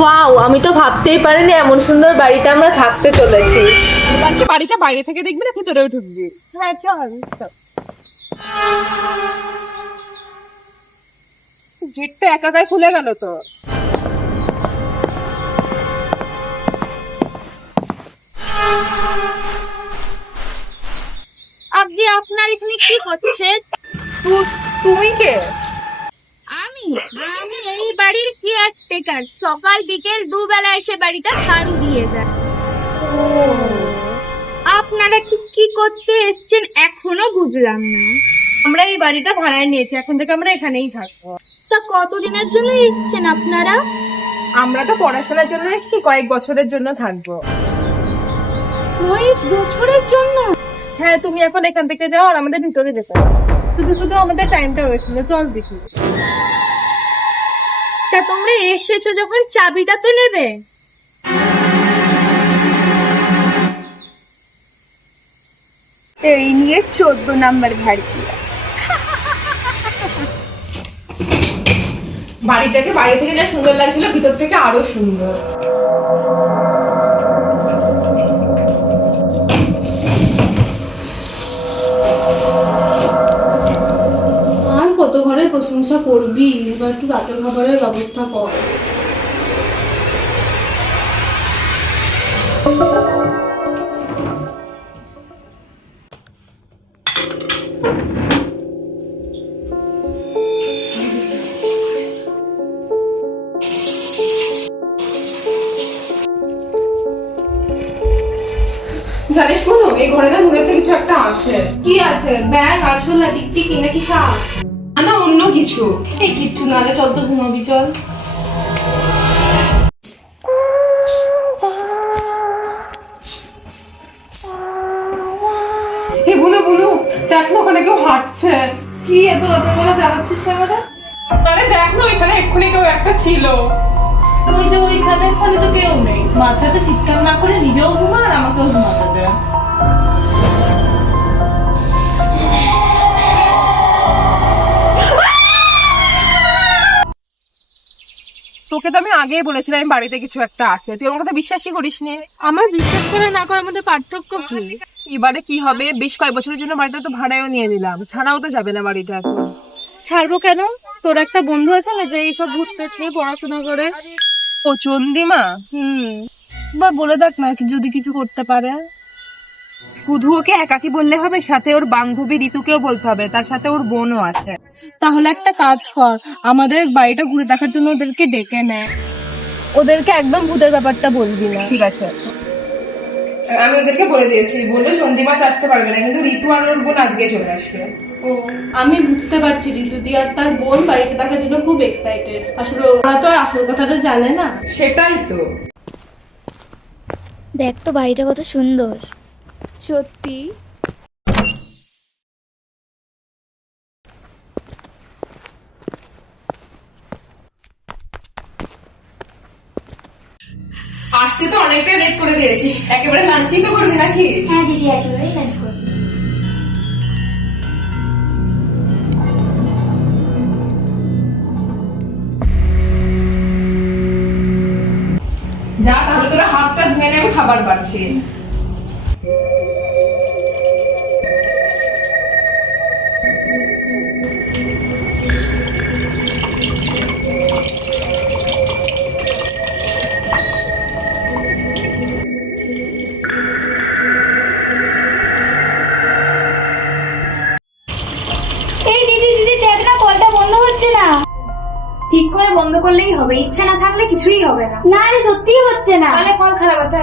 Wow, আমি তো ভাবতেই পারিনি এমন সুন্দর বাড়িতে আমরা থাকতে চলেছি। এবার কি বাড়িটা বাইরে থেকে দেখবি না ভিতরেও ঢুকবি? হ্যাঁ চল। গেটটা একাই খুলে গেল তো। আপনি আপনার এখানে কি করছেন? তুমি কে? আমি আমি এই বাড়ির কেয়ারটেকার। সকাল বিকেল দুবেলা এসে বাড়িটা ঝাড়ু দিয়ে যায়। আপনারা কি করতে এসেছেন এখনো বুঝলাম না। আমরা এই বাড়িটা ভাড়ায় নিয়েছি, এখন থেকে আমরা এখানেই থাকবো। তা কতদিনের জন্য এসেছেন আপনারা? আমরা তো পড়াশোনার জন্য এসেছি, কয়েক বছরের জন্য থাকবো। কয়েক বছরের জন্য? হ্যাঁ, তুমি এখন এখান থেকে যাও আর আমাদের ভিতরে যেতে হবে। শুধু শুধু আমাদের টাইমটা হয়েছিল, চল দেখি। তা তোমরা এসেছো যখন চাবিটা তো নেবে। এই নিয়ে 14 নাম্বার ভাড়ি। বাড়িটাকে বাইরে থেকে যা সুন্দর লাগছিল, ভিতর থেকে আরো সুন্দর। আর কত ঘরের প্রশংসা করবি, এবার একটু রাতের খাবারের ব্যবস্থা কর। জানিস কোনো এই ঘরে না মনে হচ্ছে কিছু একটা আছে। কি আছে? ব্যাগ, আরশোলা, টিকটিকি নাকি সাপ? না, অন্য কিছু। এই কিচ্ছু না রে, চল তো ঘুমাবি, চল। হে বুনু বুনু, দেখ না ওখানে কেউ হাঁটছে। কি এত রাতে বেলা জ্বালাচ্ছিস আমরা? আরে দেখ না, এখানে এক্ষুনি কেউ একটা ছিল। ওই যে ওইখানে, ওখানে তো কেউ নেই। মাথাতে চিৎকার না করে নিজেও ঘুমা আর আমাকেও ঘুমাতে দে। তোকে তো আমি আগেই বলেছিলাম এই বাড়িতে কিছু একটা আছে, তুই আমার কথা বিশ্বাসই করিস নি। আমার বিশ্বাস করে না করার মধ্যে পার্থক্য কি? এবারে কি হবে, বেশ কয়েক বছরের জন্য বাড়িটা তো ভাড়াও নিয়ে নিলাম, ছাড়াও তো যাবে না বাড়িটা এখন। ছাড়বো কেন? তোর একটা বন্ধু আছে না যে এইসব ভূত পেট নিয়ে পড়াশোনা করে? ও চন্দ্রিমা? বা বলে দেখ না, যদি কিছু করতে পারে। শুধু ওকে একাকি বললে হবে, সাথে ওর বান্ধবী ঋতুকেও বলতে হবে, তার সাথে ওর বোনও আছে। তাহলে একটা কাজ কর, আমাদের বাড়িটা ঘুরে দেখার জন্য ওদেরকে ডেকে নে। ওদেরকে একদম ভূতের ব্যাপারটা বলবি না। ঠিক আছে, আমি ওদেরকে বলে দিয়েছি, বললো চন্দ্রিমা তো আসতে পারবে না, কিন্তু ঋতু আর ওর বোন আজকে চলে আসবে। ও, আমি বুঝতে পারছি ঋতুদি আর তার বোন বাড়িটা দেখার জন্য খুব এক্সাইটেড। আসলে ওরা তো আর আসল কথাটা জানে না। সেটাই তো। দেখ তো বাড়িটা কত সুন্দর। সত্যি আজকে তো অনেকটা লেট করে দিয়েছিস, একেবারে লাঞ্চিং তো করবি নাকি? হ্যাঁ দিদি, একেবারেই লাঞ্চ করবো। যা, তাহলে তোরা হাতটা ধুয়ে নে, আমি খাবার পাচ্ছি। এই দিদি দিদি, দেখ না কলটা বন্ধ হচ্ছে না। ঠিক করে বন্ধ করলেই হবে, ইচ্ছে না থাকলে কিছুই হবে না। না রে, সত্যিই হচ্ছে না। তাহলে কল খারাপ আছে।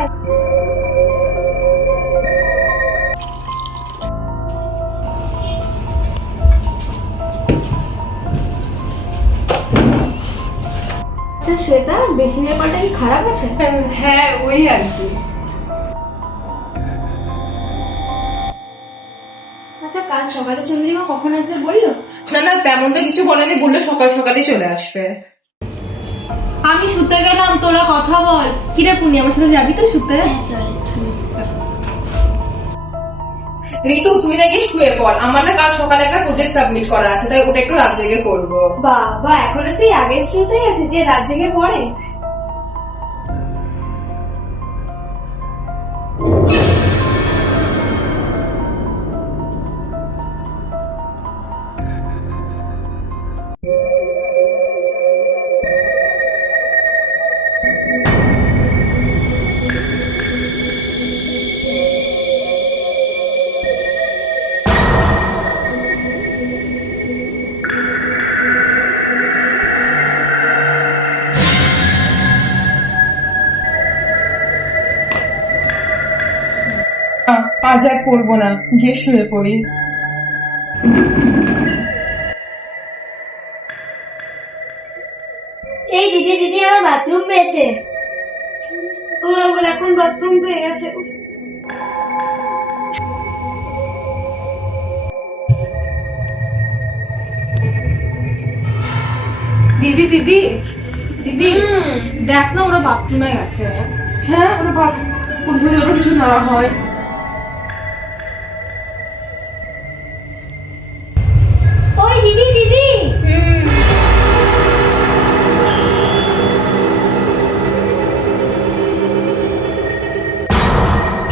আচ্ছা শ্বেতা, বেসিনের কলটা কি খারাপ আছে? হ্যাঁ, ওই আর কি। আচ্ছা, কাল সকালে চন্দ্রিমা কখন আসবে বললো? না না, তেমন তো কিছু বলেনি, বললো সকাল সকালই চলে আসবে। আমি শুতে গেলাম, তোরা কথা বল। কিরে পুনি, আমার সাথে যাবি তো শুতে? হ্যাঁ চল। ঋতু, তুমি নাকি শুয়ে পড়, আমার না কাল সকালে একটা প্রজেক্ট সাবমিট করা আছে, তাই ওটা একটু রাত জেগে করবো। বাবা, এখনো সেই আগের স্টেজটাই আছে যে রাত জেগে পড়ে। আজ আর করবো না, গিয়ে শুয়ে পড়ি। এই দিদি দিদি আমার বাথরুম পেয়েছে। ওরা বলে এখন বাথরুম পেয়ে গেছে। দিদি দিদি দিদি দেখ না ওরা বাথরুমে গেছে। হ্যাঁ ওরা ভাব ওদের কিছু না হয়। ওই দিদি দিদি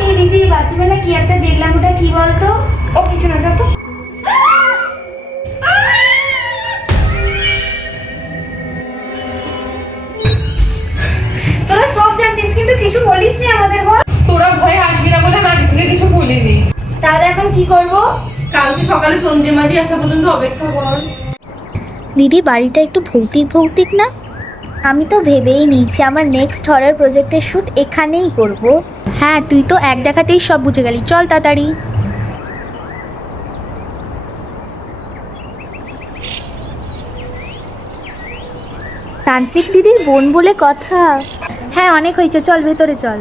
এই দিদি বাথরুমে না কি একটা দেখলাম, ওটা কি বলতো? ও কিছু না, যা তো। তোরা সব জানতিস কিন্তু কিছু বলিস নি আমাদের, বল। তোরা ভয়ে আসবি না বলে মাটি থেকে কিছু বলিনি। তাহলে এখন কি করব? কালকে সকালে চন্দ্রিমা দিয়ে আসা পর্যন্ত অপেক্ষা কর। দিদি বাড়িটা একটু ভৌতিক ভৌতিক না? আমি তো ভেবেই নিয়েছি আমার নেক্সট হরর প্রজেক্টের শ্যুট এখানেই করব। হ্যাঁ তুই তো এক দেখাতেই সব বুঝে গেলি, চল তাড়াতাড়ি। তান্ত্রিক দিদির বোন বলে কথা। হ্যাঁ অনেক হয়েছে, চল ভেতরে চল।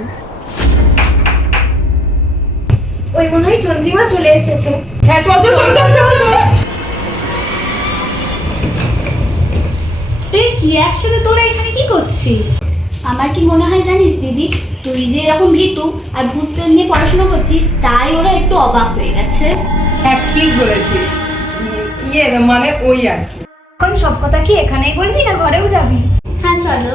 ওই মনে হয় চন্দ্রিমা চলে এসেছে। হ্যাঁ চল চল চল চল চল চল। তুই কি একসাথে তোরা এখানে কি করছিস? আমার কি মনে হয় জানিস দিদি, তুই যে এরকম ভীতু আর ভূতকে নিয়ে পড়াশোনা করছিস, তাই ওরা একটু অবাক হয়ে গেছে। হ্যাঁ ঠিক বলেছিস, মানে ওই আর কি। এখন সব কথা কি এখানেই বলবি না ঘরেও যাবি? হ্যাঁ চলো।